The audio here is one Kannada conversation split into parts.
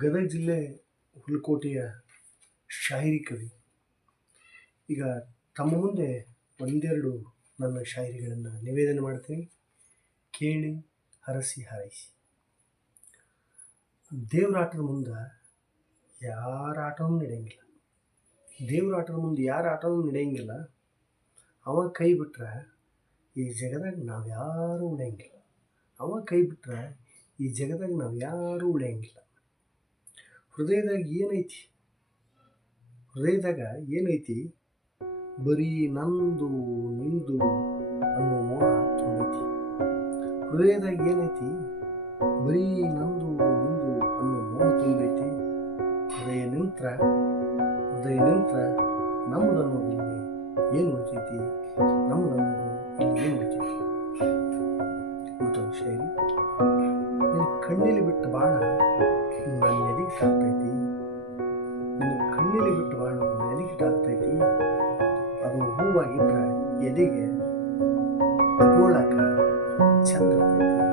ಗದಗ ಜಿಲ್ಲೆ ಹುಲಕೋಟೆಯ ಶಾಯರಿ ಕವಿ. ಈಗ ತಮ್ಮ ಮುಂದೆ ಒಂದೆರಡು ನನ್ನ ಶಾಯರಿಗಳನ್ನು ನಿವೇದನೆ ಮಾಡ್ತೀನಿ, ಕೇಳಿ ಹರಸಿ ಹಾರೈಸಿ. ದೇವ್ರ ಆಟದ ಮುಂದೆ ಯಾರ ಆಟವೂ ನಡೆಯಂಗಿಲ್ಲ. ದೇವ್ರ ಆಟದ ಮುಂದೆ ಯಾರ ಆಟವೂ ನಡೆಯಂಗಿಲ್ಲ. ಅವ ಕೈ ಬಿಟ್ರೆ ಈ ಜಗದಾಗ ನಾವು ಯಾರೂ ಉಳಿಯಂಗಿಲ್ಲ. ಅವ ಕೈ ಬಿಟ್ರೆ ಈ ಜಗದಾಗ ನಾವು ಯಾರೂ ಉಳಿಯಂಗಿಲ್ಲ. ಹೃದಯದಾಗ ಏನೈತಿ ಬರೀ ನಂದು ನಿಂದು ಅನ್ನೋ ಮೋಹ ತುಂಬೈತಿ. ಹೃದಯದಾಗ ಏನೈತಿ ಬರೀ ನಂದು ನಿಂದು ಅನ್ನೋ ಮೋಹ ತುಂಬೈತಿ. ಹೃದಯ ನಿಂತ್ರ ನಮ್ಮದನ್ನೋದಿಲ್ಲಿ ಏನು ಉಳಿತೈತಿ, ನಮ್ಮದನ್ನೋದು ಇಲ್ಲಿ ಏನು ಉಳಿತೈತಿ. ಮತ್ತೊಂದು ಶಾಯರಿ. ನಿನ್ನ ಕಣ್ಣಲ್ಲಿ ಬಿಟ್ಟ ಬಾಣ ನನ್ನ ಎದೆಗೆ ತಾಗ್ತೈತಿ. ನಿನ್ನ ಕಣ್ಣಲ್ಲಿ ಬಿಟ್ಟ ಬಾಣ ನನ್ನ ಎದೆಗೆ ತಾಗ್ತೈತಿ. ಅದು ಹೂವಾಗಿದ್ರೆ ಎದೆಗೆ ಅಪ್ಪೋಳಕ ಚಂದ ಇರ್ತೈತಿ.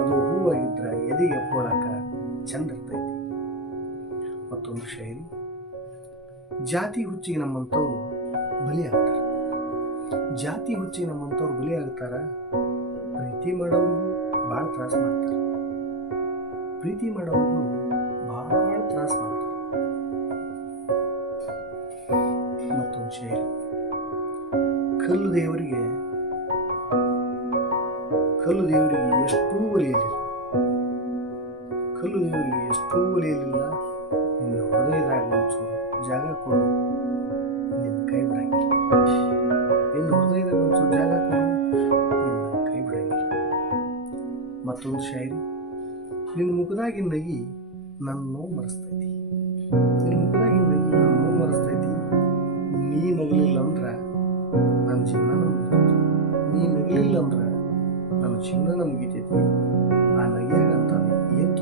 ಅದು ಹೂವಾಗಿದ್ರೆ ಎದೆಗೆ ಅಪ್ಪೋಳಕ ಚಂದ ಇರ್ತೈತಿ. ಮತ್ತೊಂದು ಶಾಯರಿ. ಜಾತಿ ಹುಚ್ಚಿಗೆ ನಮ್ಮಂಥವ್ರು ಬಲಿಯಾಗ್ತಾರೆ. ಜಾತಿ ಹುಚ್ಚಿಗೆ ನಮ್ಮಂಥವ್ರು ಬಲಿಯಾಗ್ತಾರ. ಪ್ರೀತಿ ಮಾಡೋರಿಗೂ ಭಾಳ ತ್ರಾಸ ಮಾಡ್ತಾರೆ. ಪ್ರೀತಿ ಮಾಡೋರಿಗೂ ಭಾಳ ತ್ರಾಸ ಮಾಡ್ತಾರೆ. ಮತ್ತೊಂದು ಶಾಯರಿ. ಕಲ್ಲು ದೇವರಿಗೆ ಎಷ್ಟೂ ಒಲಿಯಲಿಲ್ಲ. ನಿನ್ನ ಹೃದಯದಾಗ ಒಂಚೂರು ಜಾಗ ಕೊಡು, ನಿನ್ನ ಕೈ ಬಿಡಂಗಿಲ್ಲ. ನಿನ್ನ ಹೃದಯದಾಗ ಒಂಚೂರು ಜಾಗ ಕೊಡು, ನಿನ್ನ ಕೈ ಬಿಡಂಗಿಲ್ಲ. ಮತ್ತೊಂದು ಶಾಯರಿ. ನಿನ್ನ ಮುಖದಾಗಿನ ನಗಿ ನನ್ನ ನೋವು ಮರೆಸ್ತೈತಿ. ನೀ ನಗಲಿಲ್ಲ ಅಂದ್ರೆ ನನ್ನ ಜೀವನ ಮುಗಿತೈತಿ. ಆ ನಗೆಯಾಗಂತ ಏನು